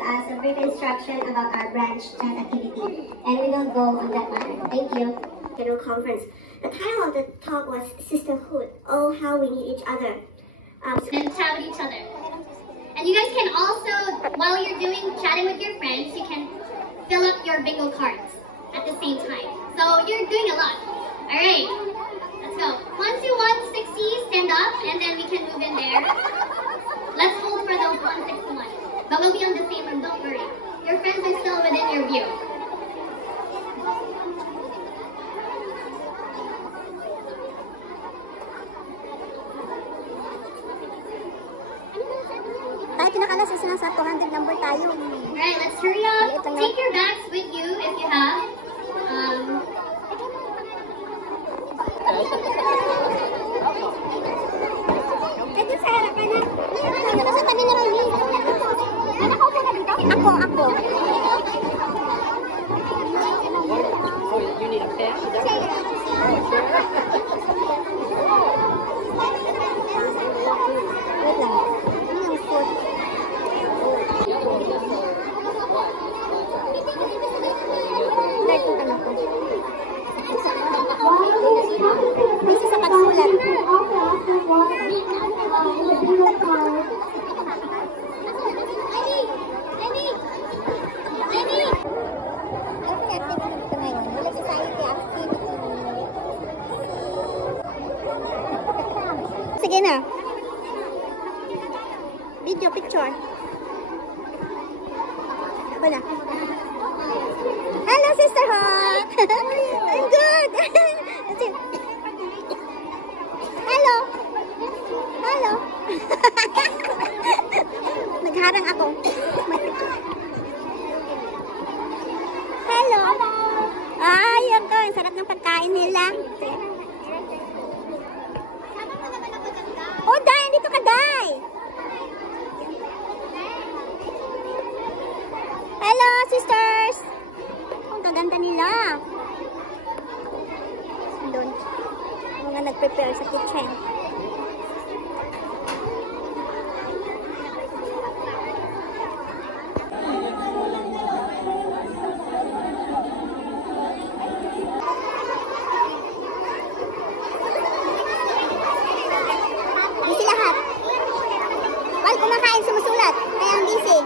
us a brief instruction about our branch chat activity, and we will go on that matter. Thank you. General conference. The title of the talk was Sisterhood. Oh, how we need each other. And chat with each other. And you guys can also, while you're chatting with your friends, you can fill up your bingo cards at the same time. So you're doing a lot. Alright, let's go. 1 to 160, stand up, and then we can move in there. Let's hold for those 161. But we'll be on the same room, don't worry. Your friends are still within your view. Tayo pinakalas isa lang sa 200 number tayo. Alright, let's hurry up. Take your bags with you if you have. Pwede sa harapan na. Ano sa tabi na Rolly? Ano ko po na dito? Ako. You need a pen? Wait lang. Ano yung food? Start yung tanong ko. Busy sa pagsulat. Sige na. Video, picture. Wala. Hello, sisterhood. I'm good. Hello. Hello. Nagharang ako. Hello. Ay, ako. Ang sarap ng pagkain nila. Oh, Day! Dito ka, Day! Hello, sisters! Ang gaganda nila. Doon. Mga nag-prepare sa kitchen. Busy lahat. Wal kumakain, sumusulat. Kaya ang busy.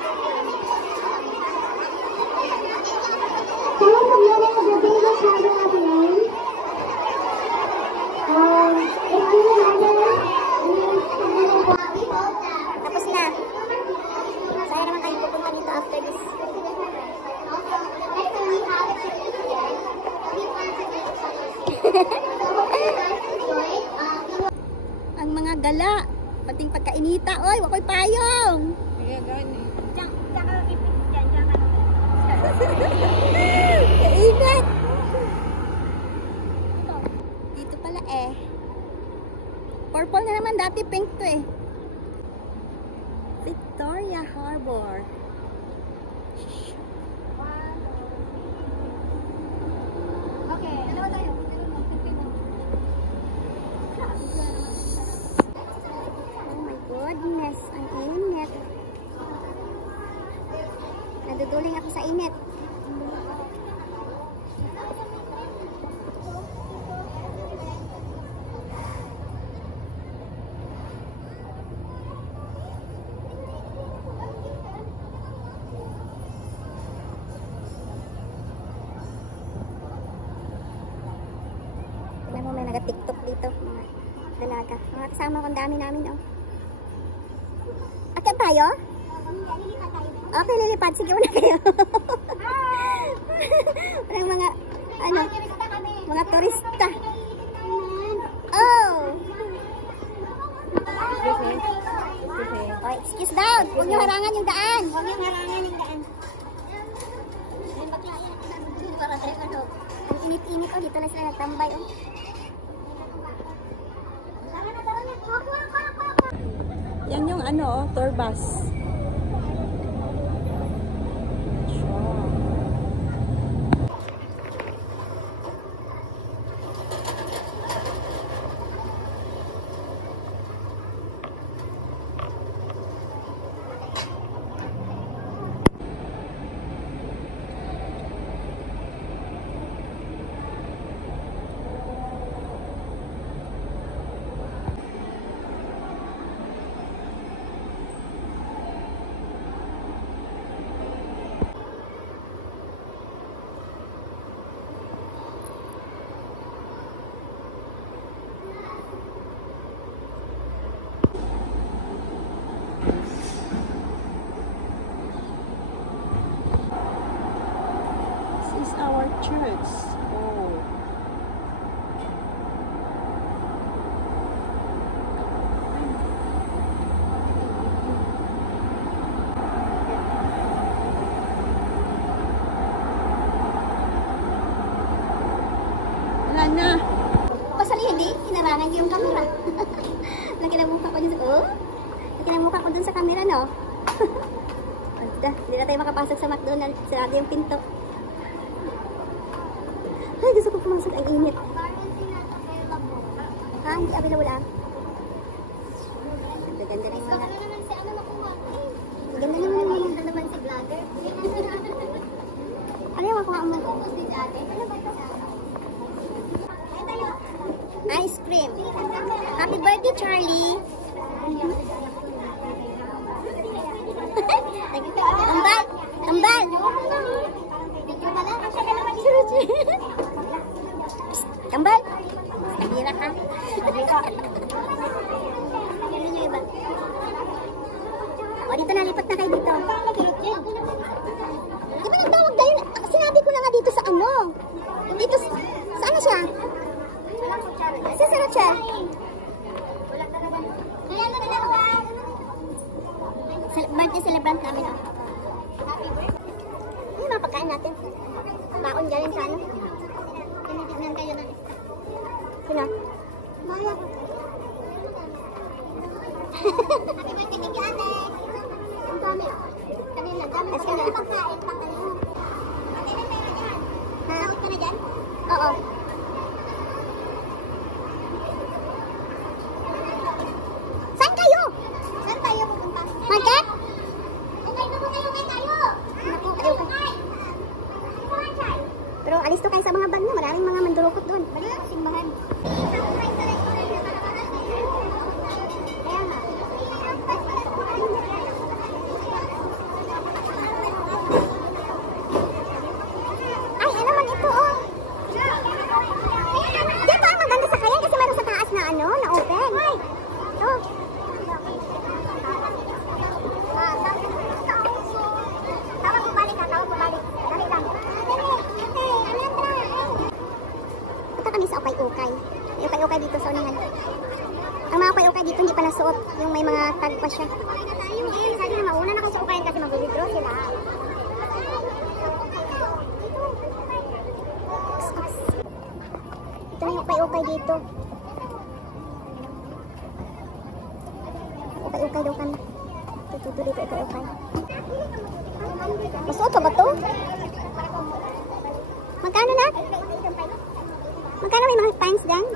Tapos na. Saya naman tayo pupunta dito after this. Ang mga gala, pating pagkainita. Oy, wakoy payong. Kainit. Dito pala eh. Purple na naman, dati pink to eh. Victoria Harbor. Okay, dalawa tayo. Oh my goodness, ang init. Naduduling ako sa init. Tignan mo, may naga-tiktok dito. Mga dalaga. Mga kasama kong dami namin, oh. Akyat tayo? Okay, lilipad. Sige, una kayo. Parang mga, ano, mga turista. Oh! Oh, excuse daw. Huwag niyo harangan yung daan. Huwag niyo harangan yung daan. Ang init-init, oh. Dito lang sila nagtambay, oh. Yan yung ano, tour bus. pictures. Oh. Wala na. Pasali hindi, hinarangan niyo yung camera. Laki na mukha ko dun sa, oh? Laki na mukha ko dun sa camera, no? Hindi na tayo makapasok sa McDonald's. Sarado yung pinto. Ay, gusto ko pumasok. Ang init. Ha? Hindi available ah. Ang ganda rin mga. Ang ganda naman si vlogger. Ano yung makuha mo? Ice cream. Happy birthday, Charlie. Tambal! Tambal! Tambal! Nabira ka? Ano nyo iba? O, dito na, lipat na kayo dito. Di ba nagtawag tayo? Sinabi ko na nga dito sa ano? Dito, sa ano siya? Sa Sarachel. Birthday celebrant namin, oh. Ano yung mga pagkain natin? Baon galing sa ano? Tinitignan kayo na. Sino? Maya. Happy birthday kay ate. Ang dami. Kanina, dami. As kanina. Pagkain, pagkain. Sahod ka na dyan? Oo. Saan kayo? Saan tayo pupunta? Market? Pero alis to kayo sa mga band na, maraming mga mandurukot doon. Simbahan. Ay, ano man ito, oh. Dito ang maganda sa kaya kasi meron sa taas na ano, na open. Oh. Tawag mo balik ha, tawag mo balik. Dali lang. Punta kami sa ukay-ukay. May ukay-ukay dito sa unahan. Ang mga ukay-ukay dito hindi pa nasuot. Yung may mga tag pa siya. Sabi na mauna na kayo sa ukayan kasi mag-withdraw sila. Ito na yung ukay-ukay dito. Ukay-ukay daw kami. Ito dito ukay-ukay. Masuot pa ba to? Magkano na? Magkano may mga pants dyan?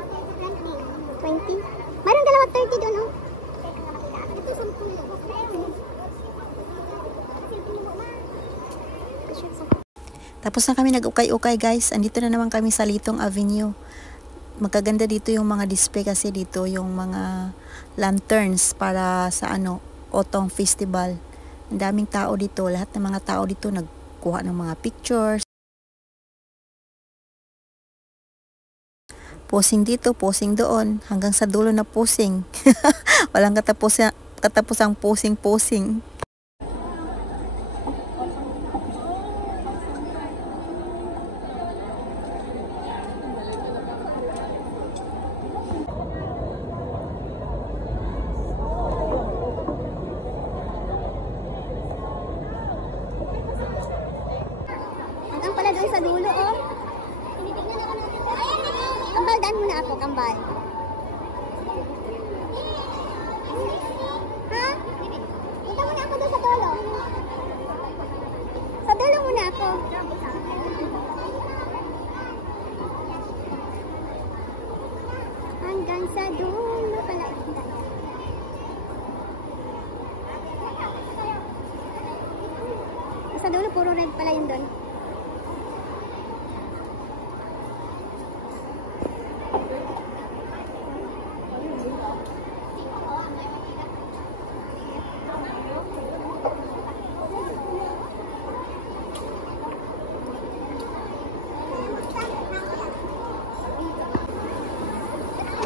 20. Mayroon dalawa 30 doon, oh. Tapos na kami nag-ukay-ukay, guys. Andito na naman kami sa Litong Avenue. Magkaganda dito yung mga display kasi dito yung mga lanterns para sa ano, Autumn Festival. Ang daming tao dito. Lahat ng mga tao dito nagkuha ng mga pictures. Posing dito, posing doon. Hanggang sa dulo na posing. Walang katapusang posing-posing. Hanggang pala doon sa dulo, oh. Kambal, daan muna ako, kambal. Ha? Punta muna ako doon sa dulo. Sa dulo muna ako. Hanggang sa dulo pala. Sa dulo, puro red pala yun doon.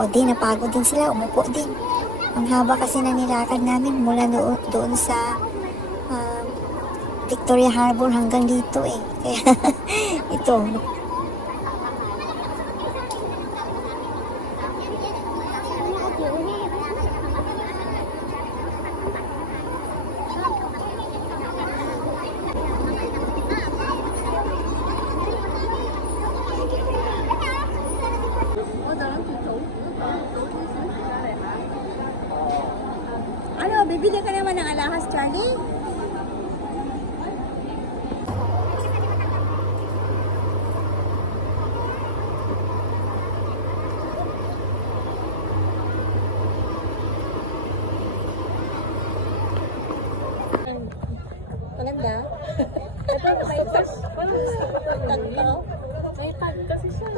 O di, napagod din sila, umupo din. Ang haba kasi na nilakad namin mula doon sa Victoria Harbor hanggang dito eh. Kaya ito, Ito, tapos, may tag kasi siya.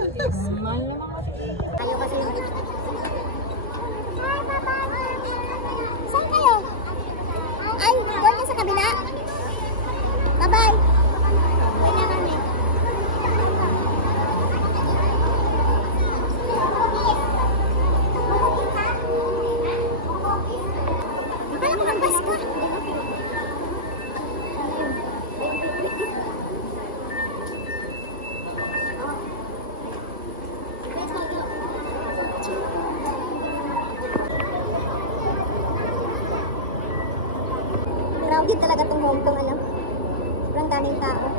Mahal naman kasi. Ayaw kasi ng... Saan kayo? Ay, doon ka sa kabila. Bye-bye. Uwi na kami. Akala ko mag-bus ka. Crowded talaga tong Hong Kong, ano? Sobrang daming tao.